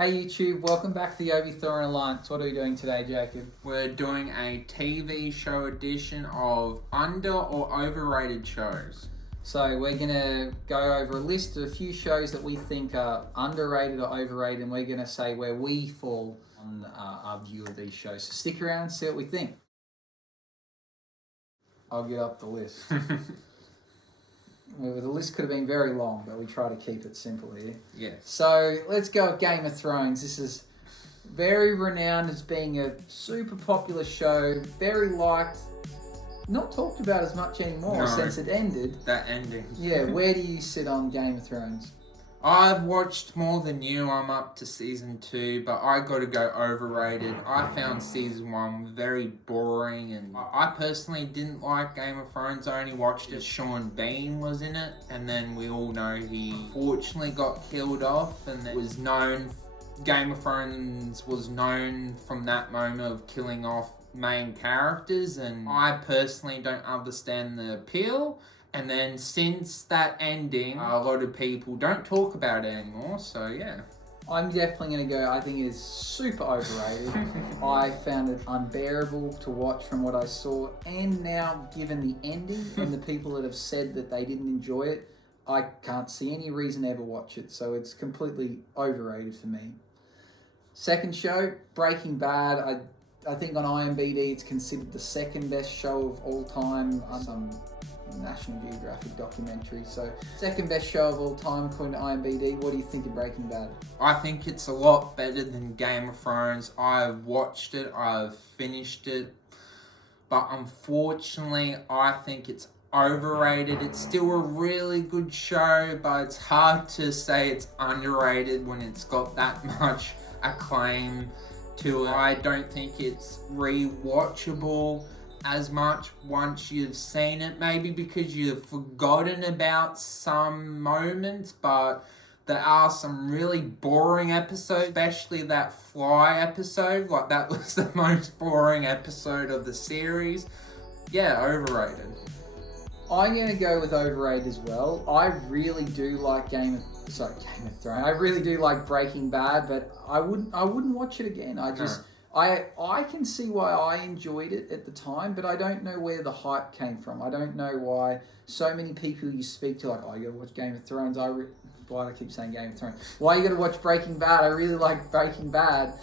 Hey YouTube, welcome back to the Overrated Alliance. What are we doing today, Jacob? We're doing a TV show edition of under or overrated shows. So we're going to go over a list of a few shows that we think are underrated or overrated, and we're going to say where we fall on our view of these shows. So stick around and see what we think. I'll get up the list. Well, the list could have been very long, but we try to keep it simple here. Yes. So let's go with Game of Thrones. This is very renowned as being a super popular show, very liked, not talked about as much anymore since it ended. That ending. Yeah, where do you sit on Game of Thrones? I've watched more than you. I'm up to season 2, but I got to go overrated. I found season 1 very boring, and I personally didn't like Game of Thrones. I only watched it. Sean Bean was in it, and then we all know he unfortunately got killed off, and it was known. Game of Thrones was known from that moment of killing off main characters, and I personally don't understand the appeal. And then since that ending, a lot of people don't talk about it anymore, so yeah. I'm definitely going to go, I think it is super overrated. I found it unbearable to watch from what I saw, and now given the ending and the people that have said that they didn't enjoy it, I can't see any reason to ever watch it, so it's completely overrated for me. Second show, Breaking Bad. I think on IMDb it's considered the second best show of all time. Some National Geographic documentary. So, second best show of all time according to IMDb. What do you think of Breaking Bad? I think it's a lot better than Game of Thrones. I've watched it, I've finished it, but unfortunately I think it's overrated. It's still a really good show, but it's hard to say it's underrated when it's got that much acclaim to it. I don't think it's rewatchable as much once you've seen it, maybe because you've forgotten about some moments, but there are some really boring episodes, especially that fly episode. Like, that was the most boring episode of the series. Yeah, overrated. I'm going to go with overrated as well. I really do like Game of Thrones. I really do like Breaking Bad, but I wouldn't watch it again. I can see why I enjoyed it at the time, but I don't know where the hype came from. I don't know why so many people you speak to, like, oh, you gotta watch Game of Thrones. Why do I keep saying Game of Thrones? Why you gotta watch Breaking Bad? I really like Breaking Bad,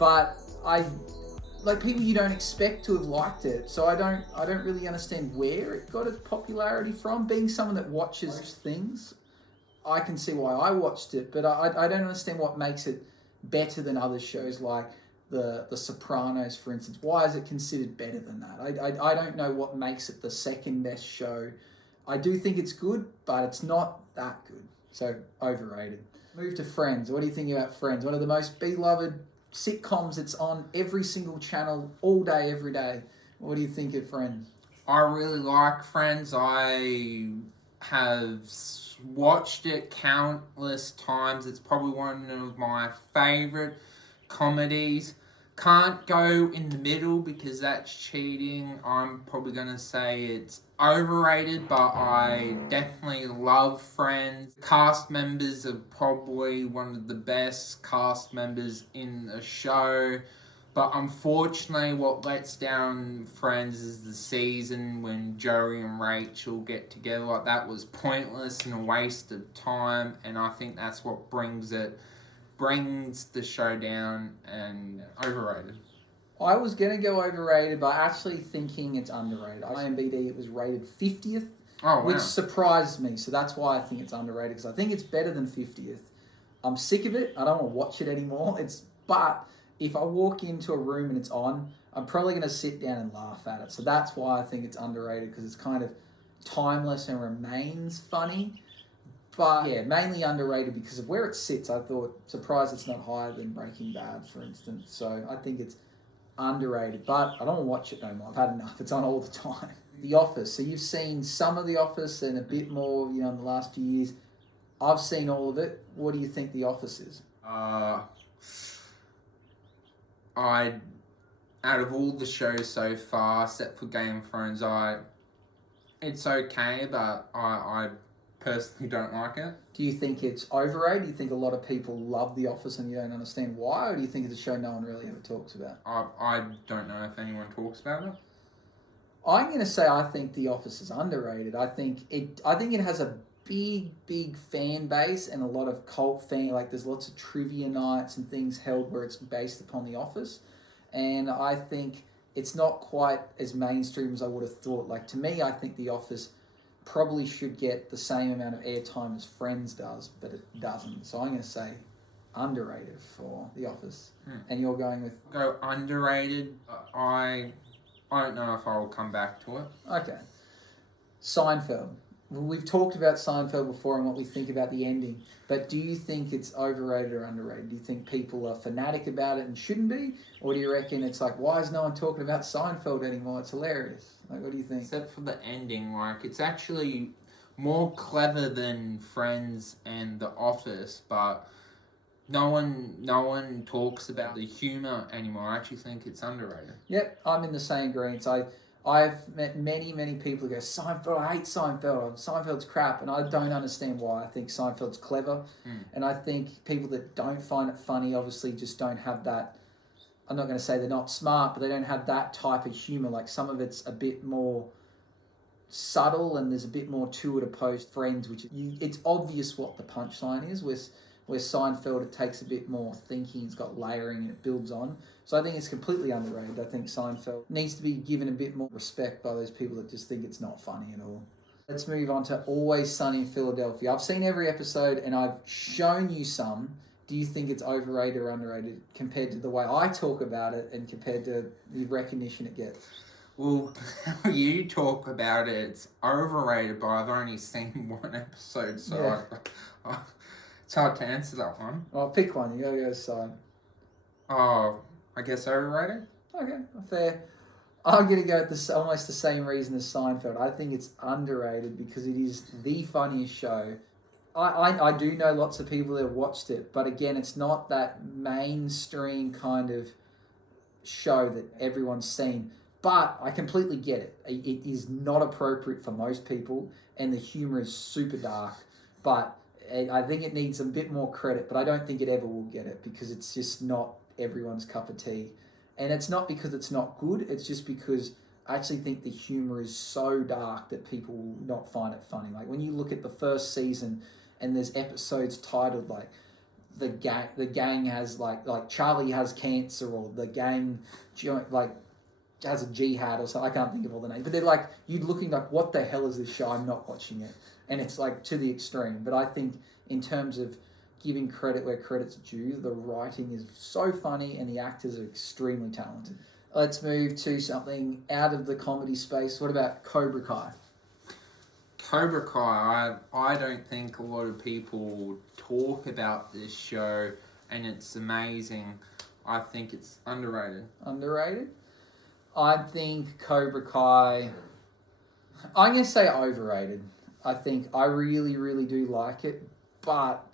but like people you don't expect to have liked it. So I don't really understand where it got its popularity from. Being someone that watches things, I can see why I watched it, but I don't understand what makes it better than other shows like the Sopranos, for instance. Why is it considered better than that? I don't know what makes it the second best show. I do think it's good, but it's not that good. So, overrated. Move to Friends. What do you think about Friends? One of the most beloved sitcoms. It's on every single channel, all day, every day. What do you think of Friends? I really like Friends. I have watched it countless times. It's probably one of my favourite comedies. Can't go in the middle because that's cheating. I'm probably going to say it's overrated, but I definitely love Friends. Cast members are probably one of the best cast members in the show. But unfortunately, what lets down Friends is the season when Joey and Rachel get together. Like, that was pointless and a waste of time, and I think that's what brings the show down, and overrated. I was going to go overrated, but actually thinking it's underrated. IMDb, it was rated 50th, which surprised me. So that's why I think it's underrated, because I think it's better than 50th. I'm sick of it. I don't want to watch it anymore. But if I walk into a room and it's on, I'm probably going to sit down and laugh at it. So that's why I think it's underrated, because it's kind of timeless and remains funny. But yeah, mainly underrated because of where it sits. I thought, surprised it's not higher than Breaking Bad, for instance. So I think it's underrated, but I don't want to watch it no more. I've had enough. It's on all the time. The Office. So you've seen some of The Office and a bit more, in the last few years. I've seen all of it. What do you think The Office is? Out of all the shows so far, except for Game of Thrones, it's okay, but I personally don't like it. Do you think it's overrated? Do you think a lot of people love The Office and you don't understand why? Or do you think it's a show no one really ever talks about? I don't know if anyone talks about it. I'm going to say I think The Office is underrated. I think it has a big fan base and a lot of cult fan. Like there's lots of trivia nights and things held where it's based upon The Office, and I think it's not quite as mainstream as I would have thought. Like to me, I think The Office probably should get the same amount of airtime as Friends does, but it doesn't. So I'm going to say underrated for The Office. And you're going with? Go underrated. I don't know if I'll come back to it. Okay. Seinfeld. We've talked about Seinfeld before and what we think about the ending, but do you think it's overrated or underrated? Do you think people are fanatic about it and shouldn't be? Or do you reckon it's like, why is no one talking about Seinfeld anymore? It's hilarious. Like, what do you think? Except for the ending, like, it's actually more clever than Friends and The Office, but no one talks about the humour anymore. I actually think it's underrated. Yep, I'm in the same agreement. I've met many people who go, Seinfeld, I hate Seinfeld, Seinfeld's crap, and I don't understand why. I think Seinfeld's clever, and I think people that don't find it funny obviously just don't have that. I'm not going to say they're not smart, but they don't have that type of humour. Like some of it's a bit more subtle and there's a bit more to it opposed to Friends, which it's obvious what the punchline is, where Seinfeld, it takes a bit more thinking, it's got layering and it builds on. So I think it's completely underrated. I think Seinfeld needs to be given a bit more respect by those people that just think it's not funny at all. Let's move on to Always Sunny in Philadelphia. I've seen every episode and I've shown you some. Do you think it's overrated or underrated compared to the way I talk about it and compared to the recognition it gets? Well, you talk about it, it's overrated, but I've only seen one episode, so yeah. It's hard to answer that one. Well, pick one. You gotta go side. Oh, I guess overrated? Okay, fair. I'm going to go with almost the same reason as Seinfeld. I think it's underrated because it is the funniest show. I do know lots of people that have watched it, but again, it's not that mainstream kind of show that everyone's seen. But I completely get it. It is not appropriate for most people, and the humour is super dark. But I think it needs a bit more credit, but I don't think it ever will get it because it's just not everyone's cup of tea. And it's not because it's not good, it's just because I actually think the humour is so dark that people will not find it funny. Like when you look at the first season and there's episodes titled like the gang has like Charlie has cancer, or the gang like has a jihad or something. I can't think of all the names, but they're like, you're looking like, what the hell is this show? I'm not watching it. And it's like to the extreme. But I think in terms of giving credit where credit's due, the writing is so funny and the actors are extremely talented. Let's move to something out of the comedy space. What about Cobra Kai? Cobra Kai, I don't think a lot of people talk about this show, and it's amazing. I think it's underrated. Underrated? I think Cobra Kai, I'm going to say overrated. I think I really do like it, but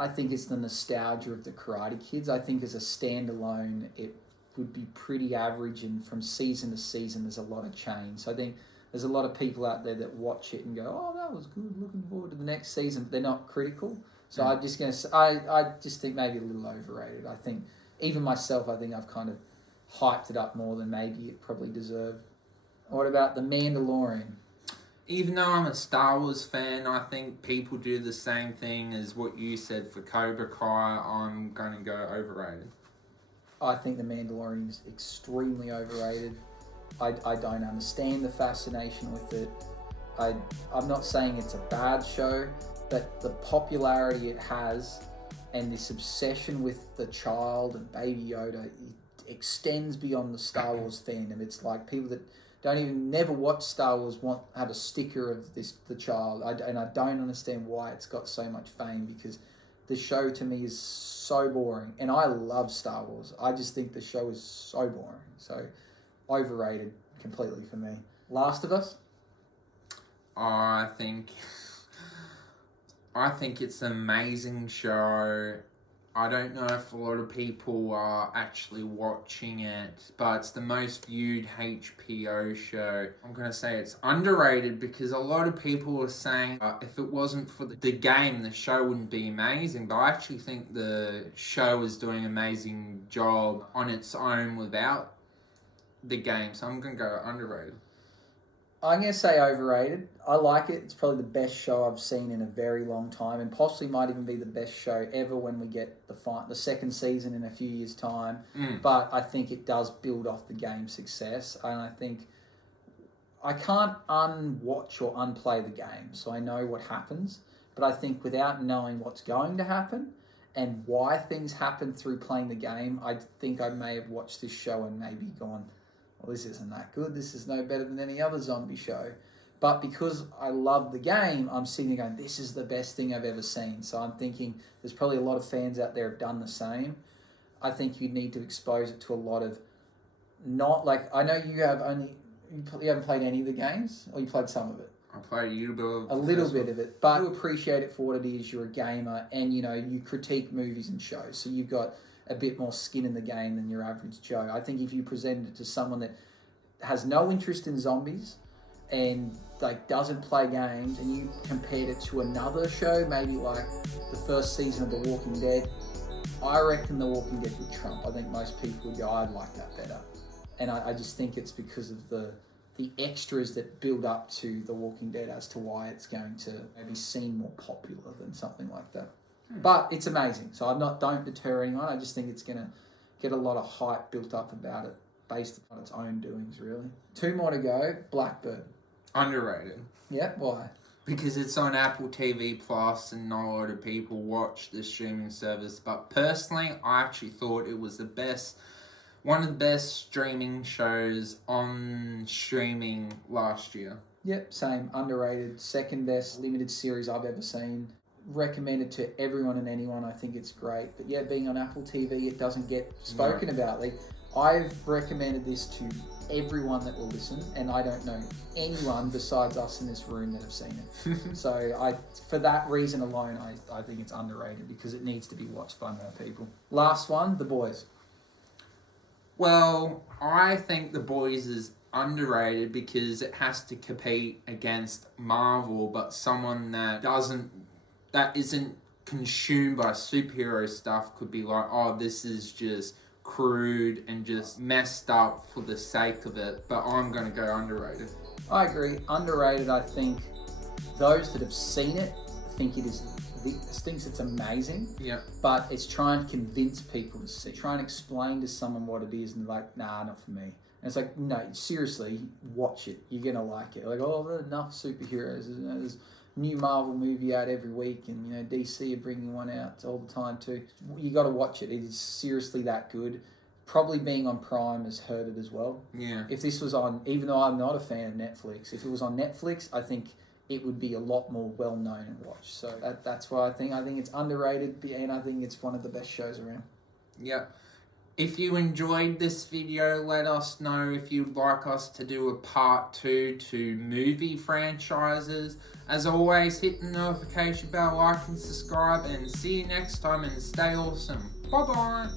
I think it's the nostalgia of the Karate Kids. I think as a standalone, it would be pretty average, and from season to season, there's a lot of change. So I think there's a lot of people out there that watch it and go, "Oh, that was good. Looking forward to the next season." But they're not critical. So I'm just going to say, I just think maybe a little overrated. I think even myself, I think I've kind of hyped it up more than maybe it probably deserved. What about The Mandalorian? Even though I'm a Star Wars fan, I think people do the same thing as what you said for Cobra Kai. I'm going to go overrated. I think The Mandalorian is extremely overrated. I don't understand the fascination with it. I'm not saying it's a bad show, but the popularity it has and this obsession with the child and Baby Yoda, it extends beyond the Star Wars fandom. It's like people that never watch Star Wars have a sticker of the child. And I don't understand why it's got so much fame, because the show to me is so boring. And I love Star Wars. I just think the show is so boring. So overrated completely for me. Last of Us? I think it's an amazing show. I don't know if a lot of people are actually watching it, but it's the most viewed HBO show. I'm going to say it's underrated because a lot of people are saying if it wasn't for the game, the show wouldn't be amazing. But I actually think the show is doing an amazing job on its own without the game. So I'm going to go underrated. I'm going to say overrated. I like it. It's probably the best show I've seen in a very long time, and possibly might even be the best show ever when we get the second season in a few years' time. But I think it does build off the game's success, and I think I can't unwatch or unplay the game, so I know what happens. But I think without knowing what's going to happen and why things happen through playing the game, I think I may have watched this show and maybe gone, well, this isn't that good. This is no better than any other zombie show. But because I love the game, I'm sitting there going, this is the best thing I've ever seen. So I'm thinking there's probably a lot of fans out there have done the same. I think you need to expose it to a lot of not like, I know you haven't played any of the games, or you played some of it. I played a little bit of it, but you appreciate it for what it is. You're a gamer, and you critique movies and shows, so you've got a bit more skin in the game than your average Joe. I think if you present it to someone that has no interest in zombies and doesn't play games, and you compared it to another show, maybe like the first season of The Walking Dead, I reckon The Walking Dead would trump. I think most people would go, I'd like that better. And I just think it's because of the extras that build up to The Walking Dead as to why it's going to maybe seem more popular than something like that. But it's amazing. So don't deter anyone. I just think it's going to get a lot of hype built up about it based on its own doings, really. 2 more to go. Blackbird. Underrated. Yeah, why? Because it's on Apple TV Plus and not a lot of people watch the streaming service. But personally, I actually thought it was one of the best streaming shows on streaming last year. Yep, same. Underrated. Second best limited series I've ever seen. Recommended to everyone and anyone. I think it's great. But yeah, being on Apple TV, it doesn't get spoken about. I've recommended this to everyone that will listen, and I don't know anyone besides us in this room that have seen it. So for that reason alone, I think it's underrated because it needs to be watched by more people. Last one, The Boys. Well, I think The Boys is underrated because it has to compete against Marvel, but someone that isn't consumed by superhero stuff could be like, oh, this is just crude and just messed up for the sake of it. But I'm going to go underrated. I agree. Underrated, I think those that have seen it thinks it's amazing. Yeah. But it's trying to convince people to see, try and explain to someone what it is, and they're like, nah, not for me. And it's like, no, seriously, watch it. You're gonna like it. Like, oh, there are enough superheroes. There's a new Marvel movie out every week, and DC are bringing one out all the time too. You got to watch it. It is seriously that good. Probably being on Prime has hurt it as well. Yeah. If this was on, even though I'm not a fan of Netflix, if it was on Netflix, I think it would be a lot more well known and watched. So that's why I think it's underrated, and I think it's one of the best shows around. Yeah. If you enjoyed this video, let us know if you'd like us to do a part 2 to movie franchises. As always, hit the notification bell, like and subscribe, and see you next time, and stay awesome. Bye-bye.